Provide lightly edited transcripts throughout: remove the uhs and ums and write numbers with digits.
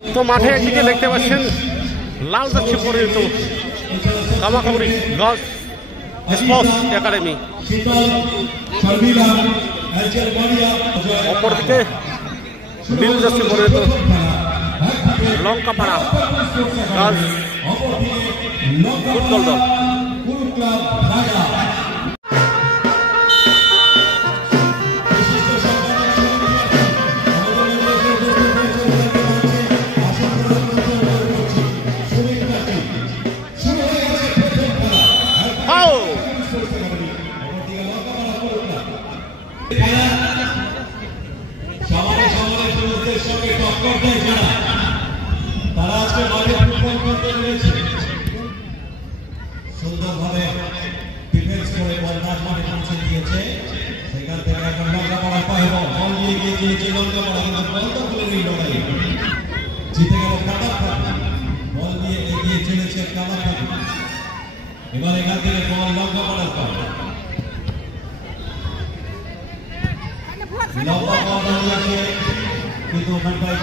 তো মাঠে একদিকে দেখতে পাচ্ছেন লাল যাচ্ছে পরিণত কামাখামারি গার্লস স্পোর্টস একাডেমি, অপরদিকে নীল যাচ্ছে পরিণত লঙ্কাপাড়া গার্লস ফুটবল দল। সুন্দরভাবে ডিফেন্স করে বল মাঠে পৌঁছে দিয়েছে। সেখান থেকে এখন লঙ্কাপাড়া পায়ে বল দিয়ে গিয়েছে লঙ্কাপাড়া, কিন্তু বল তো পুরোই লড়াই জিতে গেল কামাখালি। বল দিয়ে এগিয়ে চলেছে কামাখালি। এবার এখান থেকে বল লঙ্কাপাড়ার পায়ে, লম্বা বল দাঁড়িয়েছে কিন্তু ওখানটায়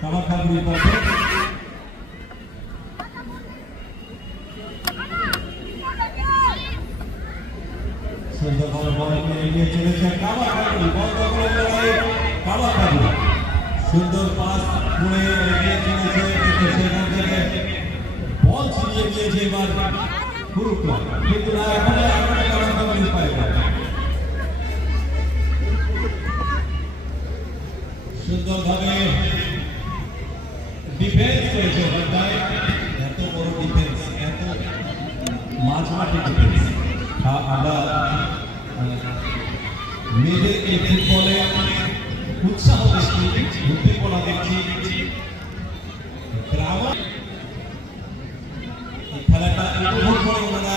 কামাখালির পথে সুন্দরভাবে বল নিয়ে এগিয়ে চলেছে কামাখালি। বল দখলের লড়াই কামাখালি, সুন্দর পাস করে এগিয়ে চলেছে, কিন্তু সেখান থেকে বল ছিনিয়ে দিয়েছে এবার কুরুক্লাব, কিন্তু না এখন কামাখালির পায়ে সুন্দরভাবে ডিফেন্স করেছে ওখানটায়। এত বড় ডিফেন্স, এত মাঝমাঠে ডিফেন্স। আমরা মেয়েদের এই ফুটবলে উৎসাহ দেখছি, উদ্দীপনা দেখছি। এই খেলাটা উপভোগ করে ওনারা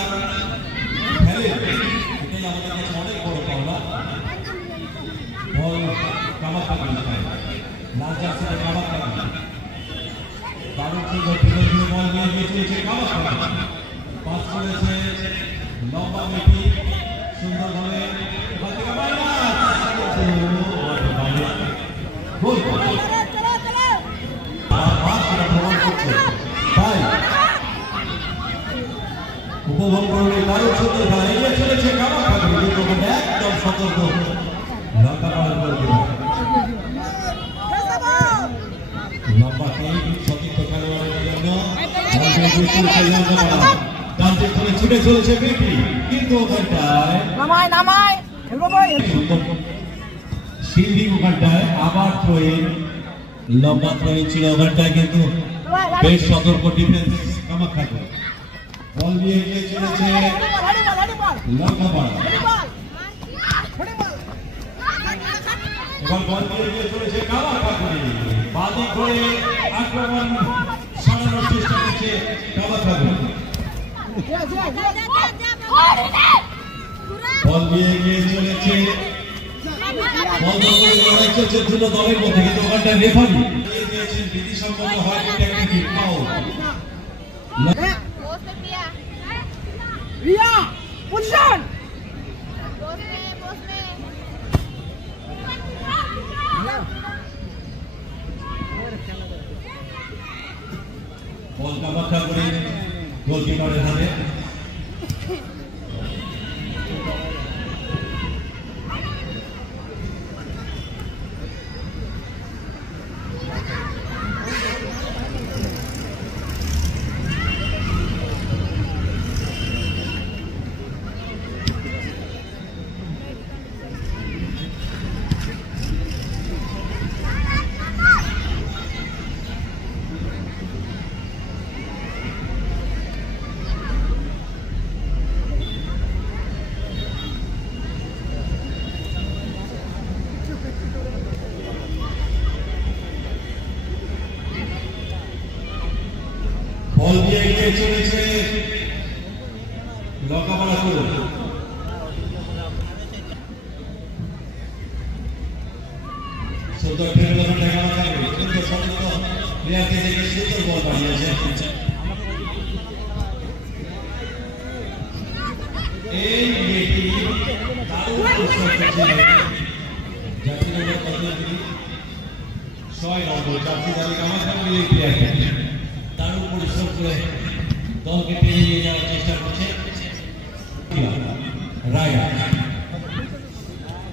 খেলে, এটাই আমাদের কাছে অনেক বড় পাওনা। বল কামাখালি লাল জার্সিতে কামাখালি, দারুণ সুন্দর ফিরে বল নিয়ে গিয়েছে কামাখালি। পাস করেছে লম্বা মেটি সুন্দরভাবে, উপভোগ করলে দারুণ সুন্দর খেলা এগিয়ে চলেছে কামাখালি, কিন্তু একদম সতর্ক লঙ্কাপাড়ার গোলকিপার। লম্বাকে সতীর্থ খেলোয়াড়ের জন্য ডানদিক থেকে ছুটে চলেছে বেটি, কিন্তু ওখানটায় সিলভিং ওখানটায় আবার থ্রোইন, লম্বা থ্রোইন ছিল ওখানটায়, কিন্তু বেশ সতর্ক ডিফেন্স কামাখালি। বল নিয়ে এগিয়ে চলেছে লঙ্কাপাড়া, এবার বল দিয়ে এগিয়ে চলেছে কামাখালি। বাদি করে আক্রমণ সারানোর চেষ্টা করছে কামাখালি। বল দিয়ে এগিয়ে চলেছে, বল দখলের লড়াই চলছে দুটো দলের মধ্যে, কিন্তু ওখানটায় রেফারি দিয়েছেন বিধিসম্মত হয় টেকনিক ফাউল। বল কামাখালি গোলকিপারের হাতে। বল দিয়ে এগিয়ে চলেছে লঙ্কাপাড়া স্কুল। সুন্দর ফেরোলেশন দেখা যাবে, সুন্দর সতীর্থ প্লেয়ারকে দেখে সুন্দর বল বাড়িয়েছে। এই মেয়েটি দারুণ পরিশ্রম করছে। জার্সি নম্বর কত তিনি 6 নম্বর জার্সি দাবি কামাখান মিলে প্লেয়ারকে দারুণ পরিশ্রম করে দলকে টেনে নিয়ে যাওয়ার চেষ্টা করছে রায়া।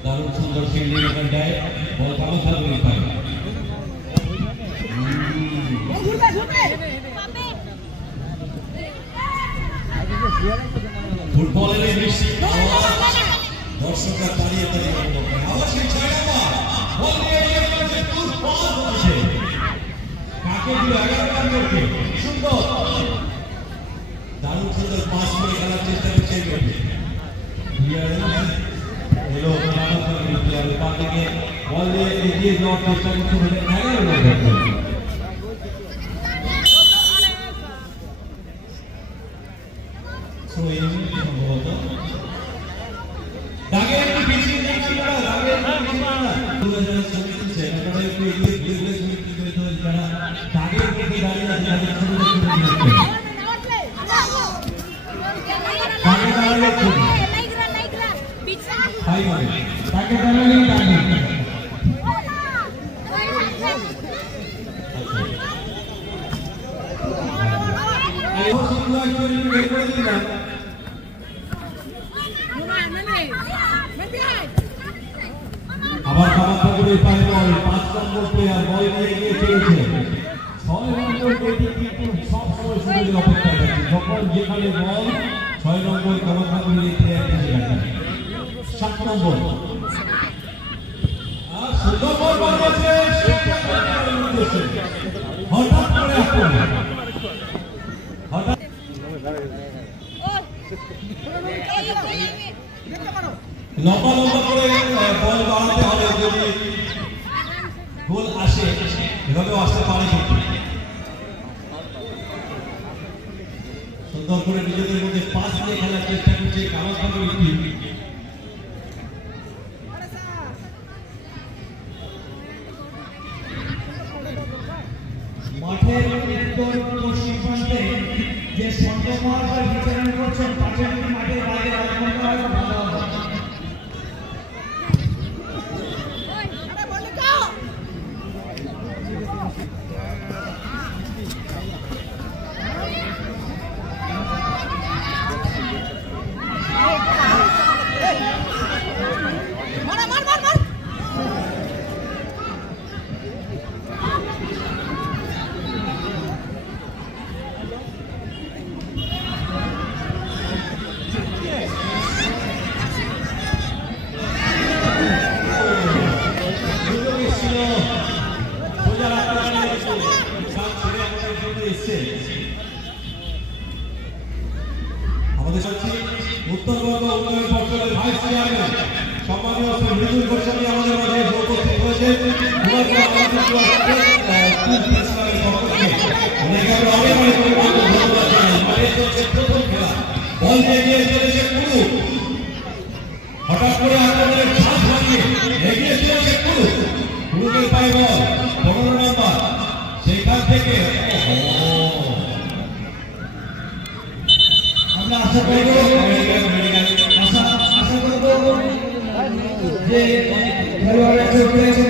দারুণ সুন্দর ফিল্ডিং এখানটায় বল কামাখান মিলে পায়। ফুটবলের এই বৃষ্টি দর্শকরা দাঁড়িয়ে দাঁড়িয়ে আবার সেই 6 নম্বর বল নিয়ে এগিয়ে চলেছে তুফান হচ্ছে কাকে দিল 11 নম্বরকে সুন্দর দারুণ সুন্দর পাস করে খেলার চেষ্টা করছে এলো প্লেয়ারের পা থেকে বল নিয়ে এগিয়ে যাওয়ার চেষ্টা করছে 11 নম্বর সম্ভবত দাগে একটু পিছিয়ে যাচ্ছিল না দাগে একটু পিছিয়ে না যারা ছবি তুলছে আপনারা একটু এগিয়ে ঘুরে ছবি তুলতে হবে যারা দাগে একটু দাঁড়িয়ে আছে তাদের ছবি তুলতে হবে দাগে দাঁড়ালে ছবি হাই বলে দাগে দাঁড়ালে দাগে এই হসপিটাল করে বের করে দিলাম আবার কামাখান করে পায় বল 5 নম্বর প্লেয়ার বল নিয়ে এগিয়ে চলেছে 6 নম্বর পেটি কিন্তু সব সময় সুযোগের অপেক্ষায় থাকে যখন যেখানে বল 6 নম্বর কামাখান করে প্লেয়ার এসে গেছে 7 নম্বর আর সুন্দর বল বানিয়েছে হঠাৎ করে আক্রমণ হঠাৎ লম্বা লম্বা করে বল বাড়াতে হবে যদি গোল আসে এভাবেও আসতে পারে সুন্দর করে নিজেদের মধ্যে পাস দিয়ে খেলার চেষ্টা করছে কামাখান টিম মাঠের উত্তর পশ্চিম প্রান্তে যে সন্দেহমার্গের বিচারণ করছেন তাদের মাঠের বাইরে আক্রমণ করা ভালো হবে আমাদের সাথে উত্তরবঙ্গ উন্নয়ন পর্ষদের ভাইস চেয়ারম্যান সম্মানীয় শ্রী মৃদুল গোস্বামী আমাদের মাঝে উপস্থিত হয়েছেন হঠাৎ করে আক্রমণের ঝাঁপ লাগিয়ে এগিয়ে চলেছে কুরুকের পায়ে বল 15 নম্বর সেইখান থেকে আমরা আশা করব যে খেলোয়াড়রা চোখ পেয়েছেন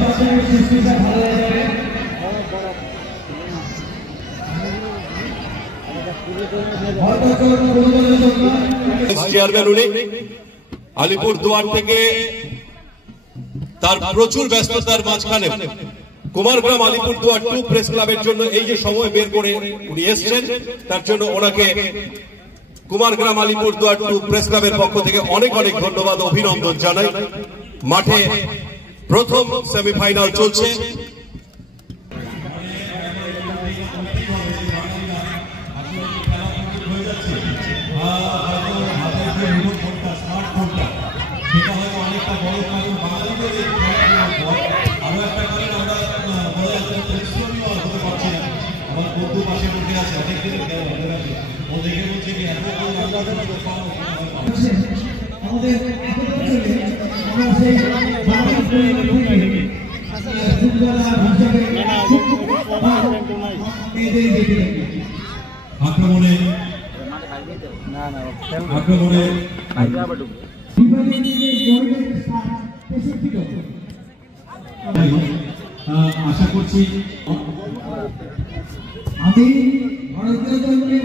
প্রাথমিক সুস্থতা ভালো হয়ে যাবে চেয়ারম্যান উনি আলিপুরদুয়ার থেকে তার প্রচুর ব্যস্ততার মাঝখানে কুমারগ্রাম আলিপুরদুয়ার 2 প্রেস ক্লাবের জন্য এই যে সময় বের করে উনি এসেছেন তার জন্য ওনাকে কুমারগ্রাম আলিপুরদুয়ার 2 প্রেস ক্লাবের পক্ষ থেকে অনেক অনেক ধন্যবাদ অভিনন্দন জানাই। মাঠে প্রথম সেমিফাইনাল চলছে। আক্রমণে আক্রমণে আশা করছি আমি ভারতীয় দলের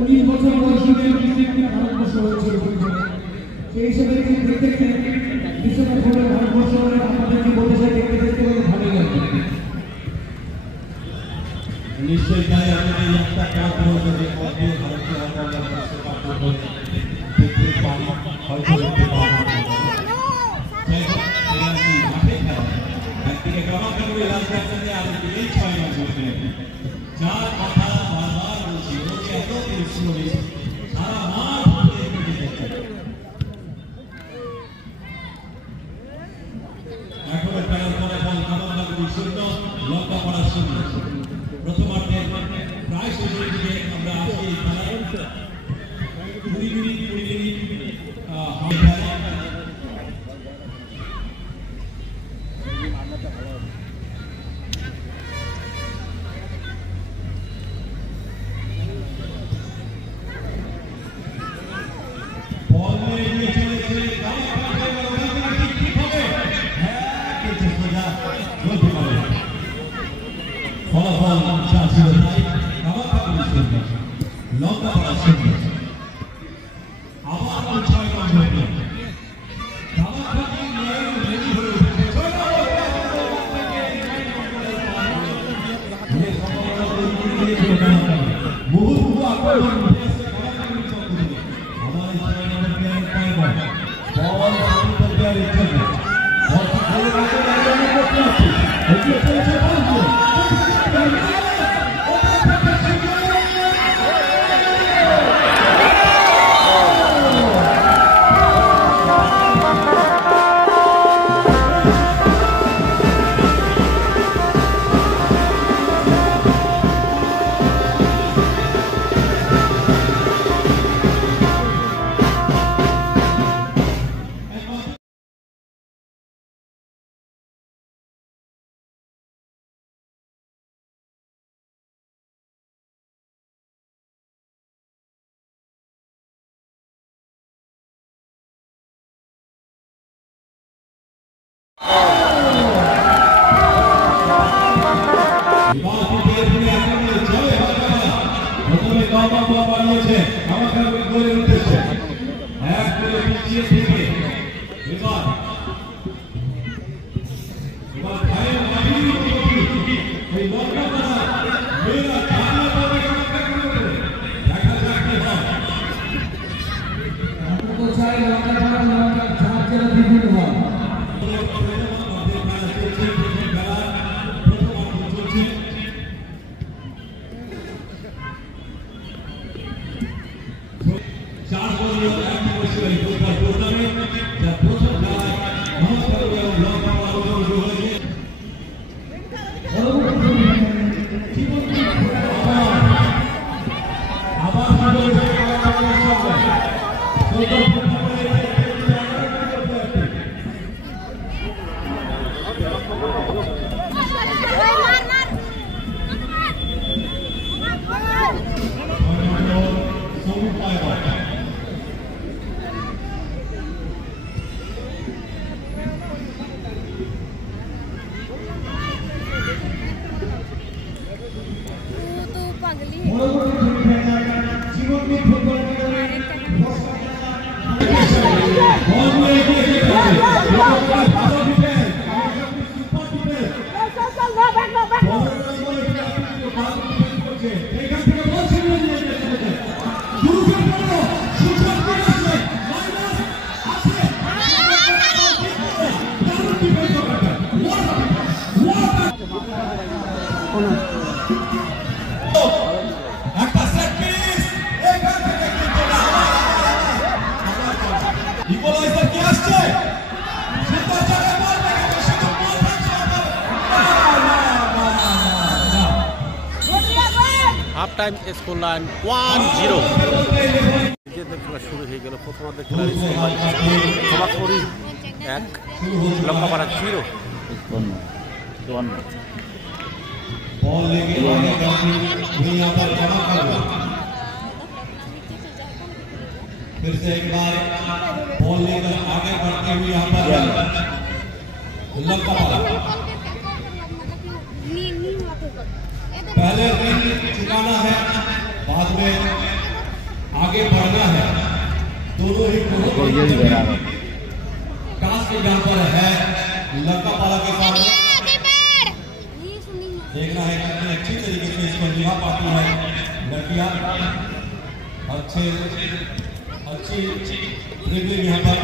উনিশ বছর বয়সে ভারতবর্ষ হয়েছিল সেই হিসেবে দেখতে বিশ্বকাপ খেলে ভারতবর্ষ আমাদেরকে বলতে চাই দেখতে দেখতে ভালো লাগবে নিশ্চয়ই তাই আমাদের একটা কাজ হলো যে ভারতীয় বিশ্বকাপ দেখতে পারি হয়তো দেখতে পাবো একদিকে গণতন্ত্র রাজনীতিতে আরেকদিকে 6 মাস হয়ে যার কথা বারবার বলছি এত পরিশ্রমী সারা মাঠ এখনো খেলার ফলাফল কামাননগরী 0 লঙ্কা পড়া 0 প্রথমার্ধে প্রায় শেষের দিকে আমরা আসি এই খেলায় 20 মিনিট একটা টাইম স্কোর লাইন 1-0 খেলা শুরু হয়ে গেল। প্রথমার্ধে খেলার score line Kamarkhali 1 Lankapara 0। Ball लेके आगे यहाँ पर जमा कर लो। फिर से एक बार बॉल लेकर आगे बढ़ते हुए यहाँ पर लंकापाड़ा पहले रिंग चुकाना है, बाद में आगे बढ़ना है। दोनों ही टास्क यहाँ पर है लंकापाड़ा के सामने। देखना है कितनी अच्छी तरीके से इसको निभा पाती है लड़कियां। अच्छी ड्रिबलिंग यहाँ पर।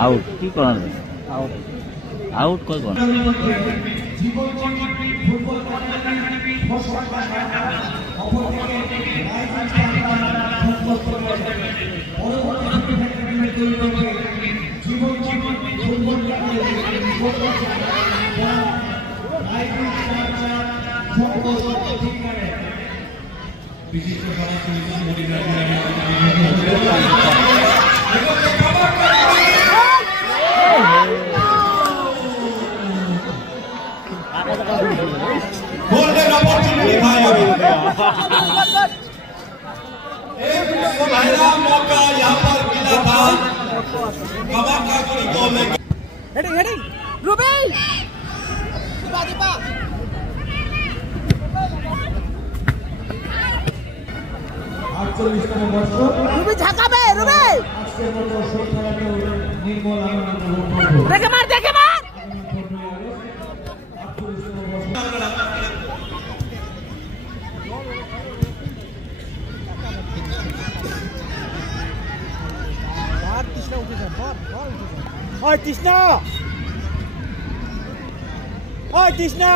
आउट की कौन आउट कोई कौन गोल्डन अपॉर्चुनिटी एक सुनहरा मौका यहाँ पर मिला था। हेडिंग रुबेल दीपा रुबी ঝাঁকাবে রুবে দেখে মার ওই তৃষ্ণা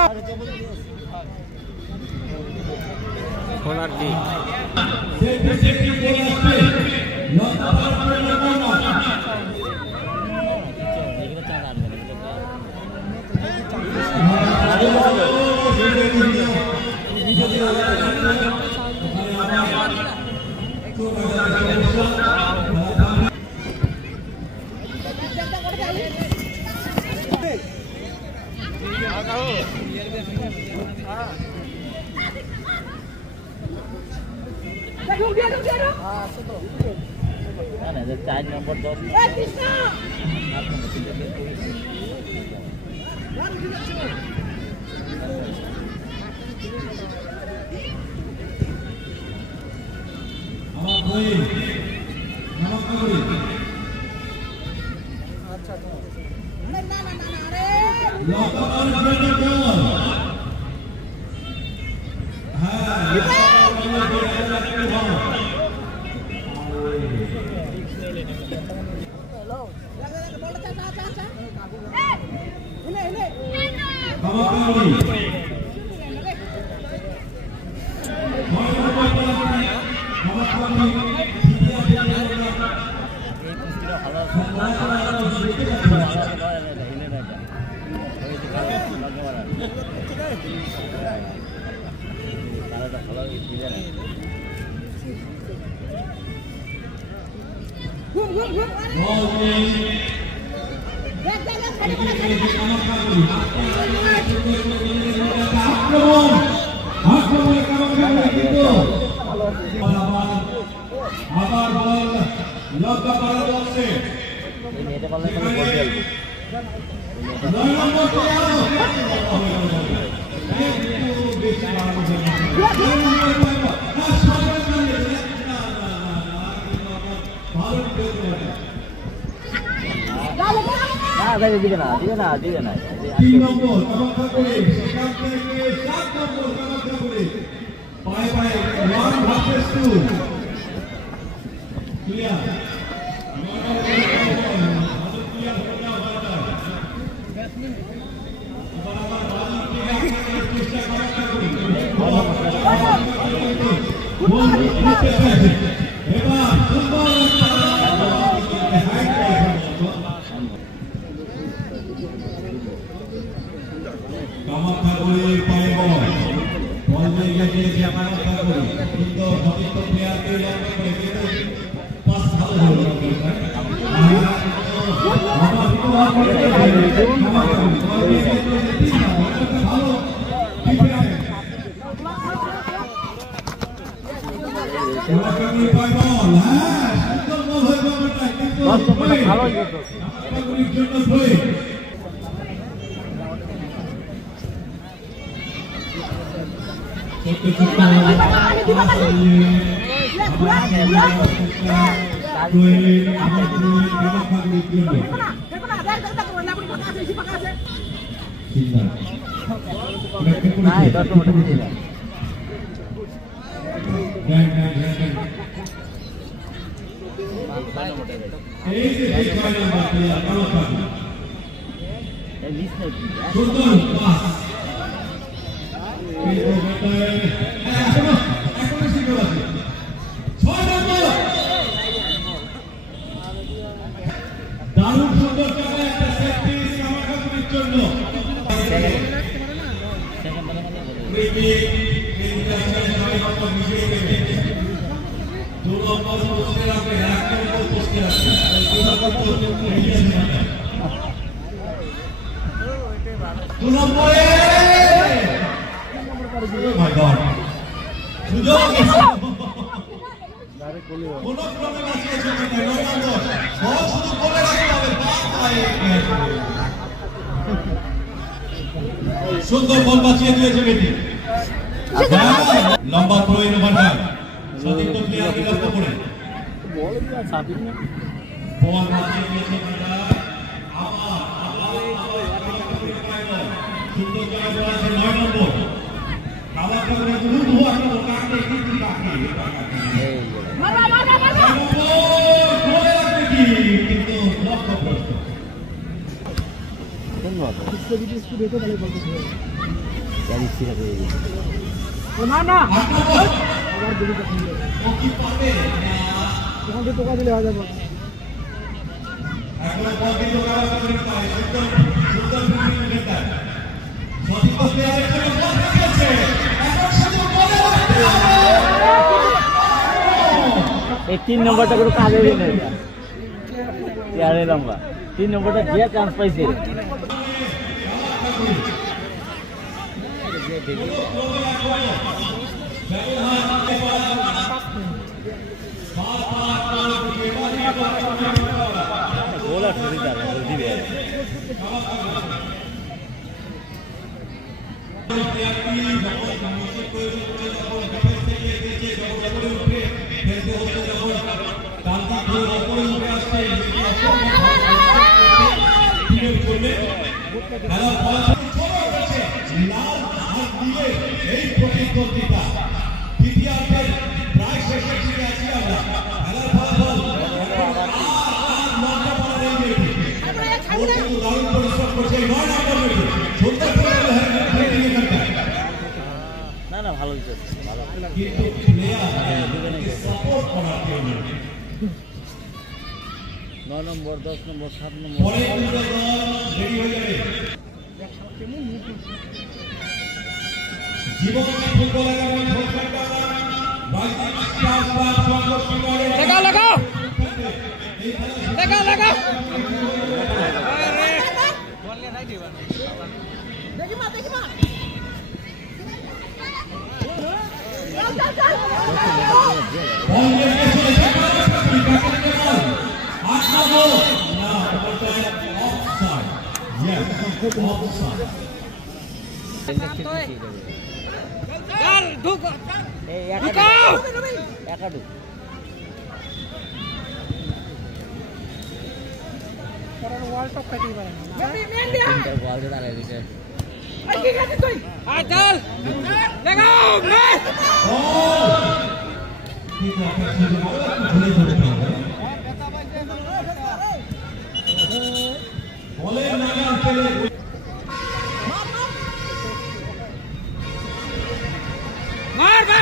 কর্নার কিক चार नंबर 10 দিবে না 3 নম্বর কামারখালী সেখান থেকে 7 নম্বর কামারখালী পায়ে 1 ভার্সেস 2 ক্লিয়ার সুন্দর বল বাঁচিয়ে দিয়েছে বেটি লম্বা থ্রো ইন ওভারটাইম সতীর্থ প্লেয়ার বিরক্ত করে বল বাঁচিয়ে দিয়েছে সুন্দর জায়গা আছে 9 নম্বর খাবার করে গুরু হওয়ার তো কাকে কিন্তু কাকে কিন্তু লক্ষ্যভ্রষ্ট না টোকা দিলে হয়ে যাবে এই 3 নম্বরটা করে কাজে দিন यार लंबा 3 নম্বরটা যে চান্স পাইছে গোলা ছুরি দাও দিবে না না ভালো হয়েছে ভালো কিন্তু প্লেয়ার সাপোর্ট করার জন্য 9 নম্বর 10 নম্বর 7 নম্বর পরে দুটো দল রেডি হয়ে যাবে জীবন ফুটবল একাডেমি ভোটকাটা রাজনীতি স্টার ক্লাব সংঘর্ষ করে লাগাও দেখি মা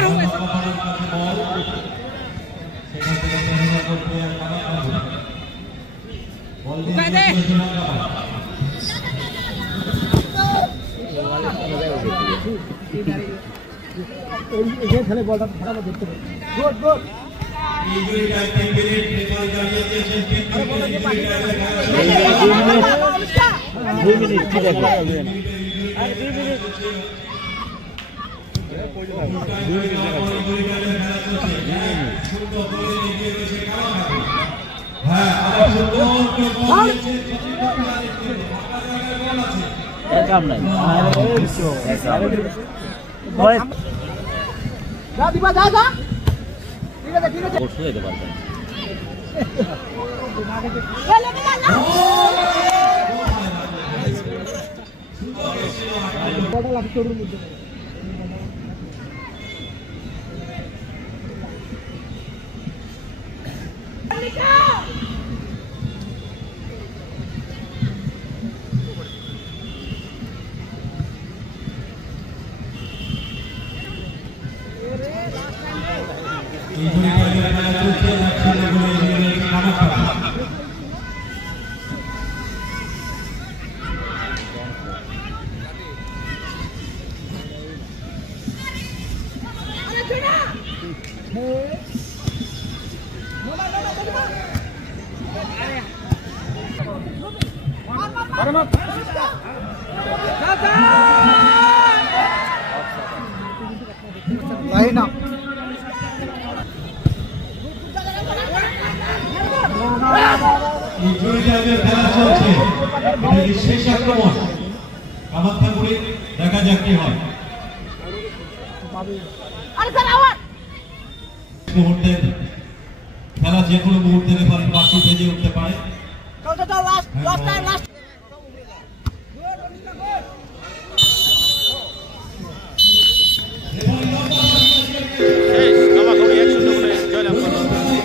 লঙ্কাপাড়ার কাছে বল সেখান থেকে প্রহার করতে কামারপাড়া বল দিয়ে চলেছে লঙ্কাপাড়া খেলে বলটা ফটাফট দেখতে পাবে good good injury time 3 minute referee দাঁড়িয়ে দিয়েছেন 3 মিনিট ইনজুরি টাইম লেখা আছে 2 মিনিট ঠিক আছে আর 2 মিনিট হ্যাঁ আবার সুন্দর করে বল দিয়েছে কাম নাই যা দিবা যা যা ঠিক আছে ঠিক আছে ওর শুয়ে যেতে পারবেন বড় লাভ চড়ুর মধ্যে ইনজুরি টাইমে খেলা চলছে একসঙ্গে গোলে এগিয়ে রয়েছে কামারপাড়া না ইনজুরি টাইমে খেলা চলছে এটা কি শেষ আক্রমণ কামারপাড়া দেখা যাক কি হয় মুহূর্তে খেলা যে কোনো মুহূর্তে রেফারির বাঁশি বেজে উঠতে পারে লাস্ট